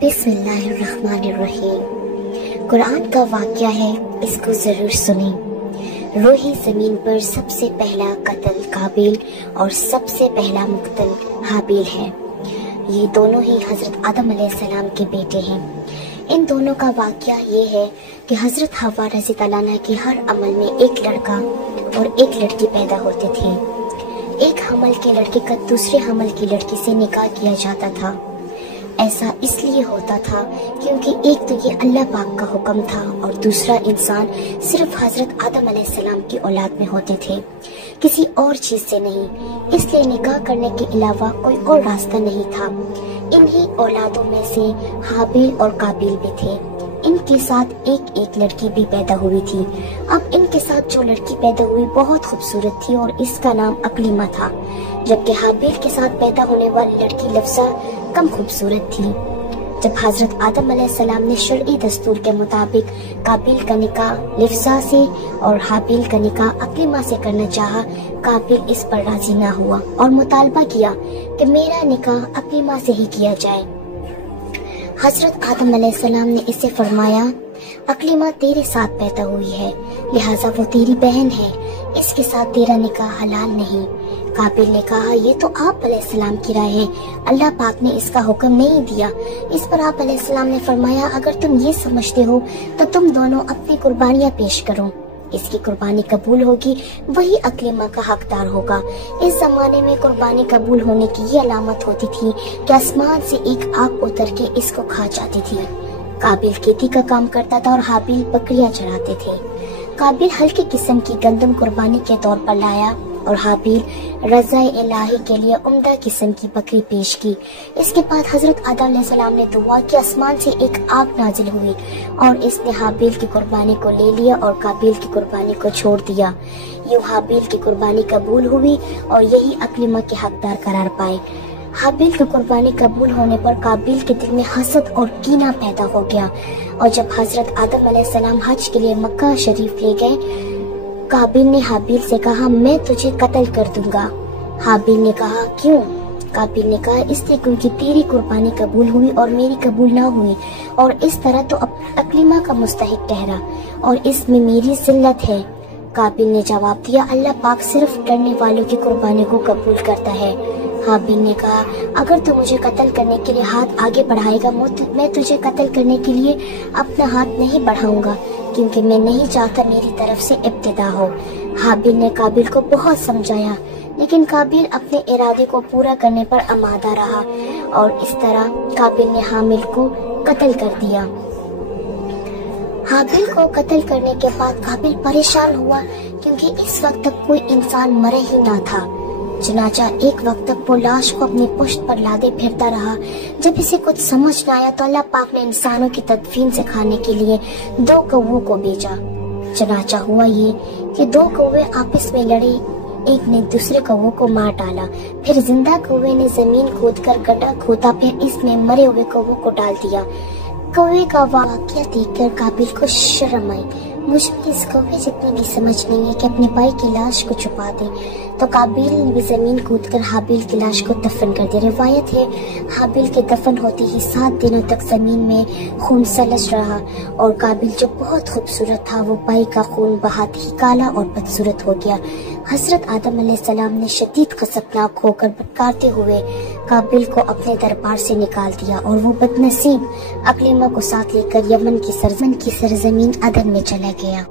बिस्मिल्लाहिर्रहमानिर्रहीम। कुरान का वाक़या है, इसको ज़रूर सुनें। रोही ज़मीन पर सबसे पहला कत्ल काबिल और सबसे पहला मुक़्तल हाबिल है। ये दोनों ही हज़रत आदम अलैहिस्सलाम के बेटे हैं। इन दोनों का वाक़या ये है कि हज़रत हव्वा रज़ी अल्लाह अन्हा के हर अमल में एक लड़का और एक लड़की पैदा होते थे। एक हमल के लड़के का दूसरे हमल की लड़की से निकाह किया जाता था। ऐसा इसलिए होता था क्योंकि एक तो ये अल्लाह पाक का हुक्म था और दूसरा इंसान सिर्फ हजरत आदम अलैहिस्सलाम की औलाद में होते थे, किसी और चीज से नहीं। इसलिए निकाह करने के अलावा कोई और रास्ता नहीं था। इन्हीं औलादों में से हाबिल और काबिल भी थे। इनके साथ एक एक लड़की भी पैदा हुई थी। अब इनके साथ जो लड़की पैदा हुई बहुत खूबसूरत थी और इसका नाम अकलीमा था, जबकि हाबिल के साथ पैदा होने वाली लड़की लफ्सा कम खूबसूरत थी। जब हजरत आदम अलैहिस्सलाम ने शरई दस्तूर के मुताबिक काबिल का निकाह लिफ्सा से और हाबिल का निकाह अकलीमा से करना चाहा, काबिल इस पर राजी ना हुआ और मुतालबा किया कि मेरा निकाह अकलीमा से ही किया जाए। हजरत आदम अलैहिस्सलाम ने इसे फरमाया, अकलीमा तेरे साथ पैदा हुई है, लिहाजा वो तेरी बहन है, इसके साथ तेरा निकाह हलाल नहीं। काबिल ने कहा, ये तो आप अलैहिस्सलाम की राय है, अल्लाह पाक ने इसका हुक्म नहीं दिया। इस पर आप अलैहिस्सलाम ने फरमाया, अगर तुम ये समझते हो तो तुम दोनों अपनी कुर्बानियाँ पेश करो, इसकी कुर्बानी कबूल होगी वही अकलीमा का हकदार होगा। इस जमाने में कुर्बानी कबूल होने की ये अलामत होती थी कि आसमान से एक आग उतर के इसको खा जाती थी। काबिल खेती का काम करता था और हाबिल बकरियां चराते थे। काबिल हल्की किस्म की गंदम कुर्बानी के तौर पर लाया और हाबिल रज़ाए इलाही के लिए उम्दा किस्म की बकरी पेश की। इसके बाद हजरत आदम अलैहिस्सलाम ने दुआ कि आसमान से एक आग नाजिल हुई और इसने हाबिल की कुर्बानी को ले लिया और काबिल की कुर्बानी को छोड़ दिया। यूं हाबिल की कुर्बानी कबूल हुई और यही अकलीमा के हकदार करार पाए। हाबिल की कुर्बानी कबूल होने पर काबिल के दिल में हसद और कीना पैदा हो गया और जब हजरत आदम अलैहिस्सलाम हज के लिए मक्का शरीफ ले गए, काबिल ने हाबिल से कहा, मैं तुझे कत्ल कर दूंगा। हाबिल ने कहा, क्यों? काबिल ने कहा, इसलिए क्योंकि तेरी कुर्बानी कबूल हुई और मेरी कबूल ना हुई और इस तरह तो अकलीमा का मुस्तहिक ठहरा और इसमें मेरी जिल्लत है। काबिल ने जवाब दिया, अल्लाह पाक सिर्फ डरने वालों की कुर्बानी को कबूल करता है। हाबिल ने कहा, अगर तू मुझे कत्ल करने के लिए हाथ आगे बढ़ाएगा, मैं तुझे कत्ल करने के लिए अपना हाथ नहीं बढ़ाऊंगा, क्योंकि मैं नहीं चाहता मेरी तरफ से इब्तिदा हो। हाबिल ने काबिल को बहुत समझाया, लेकिन काबिल अपने इरादे को पूरा करने पर आमादा रहा और इस तरह काबिल ने हाबिल को कत्ल कर दिया। हाबिल को कत्ल करने के बाद काबिल परेशान हुआ क्योंकि इस वक्त तक कोई इंसान मरे ही ना था। चुनाचा एक वक्त तक वो लाश को अपनी पुश्त पर लादे फिरता रहा। जब इसे कुछ समझ न आया तो अल्लाह पाक ने इंसानों की तदफीन से खाने के लिए 2 कौवों को भेजा। चुनाचा हुआ ये कि 2 कौवे आपस में लड़े, एक ने दूसरे कौवों को मार डाला। फिर जिंदा कौवे ने जमीन खोदकर गड्ढा खोदा, फिर इसमें मरे हुए कौवों को डाल दिया। कौवे का वाक़या देखकर काबिल को शर्म आई। मुझे इस कौवे जितनी भी समझ नहीं है कि अपने भाई की लाश को छुपा दे। तो काबिल ने भी जमीन कूदकर हाबिल की लाश को दफन कर दिया। रिवायत है, हाबिल के दफन होते ही 7 दिनों तक जमीन में खून सलस रहा और काबिल जो बहुत खूबसूरत था वो भाई का खून बहाते ही काला और बदसूरत हो गया। हजरत आदम अलैहिस्सलाम ने शदीद खसकनाक होकर भटकाते हुए काबिल को अपने दरबार से निकाल दिया और वो बदनसीब अकलीमा को साथ लेकर यमन की सरजमीन अदन में चला गया।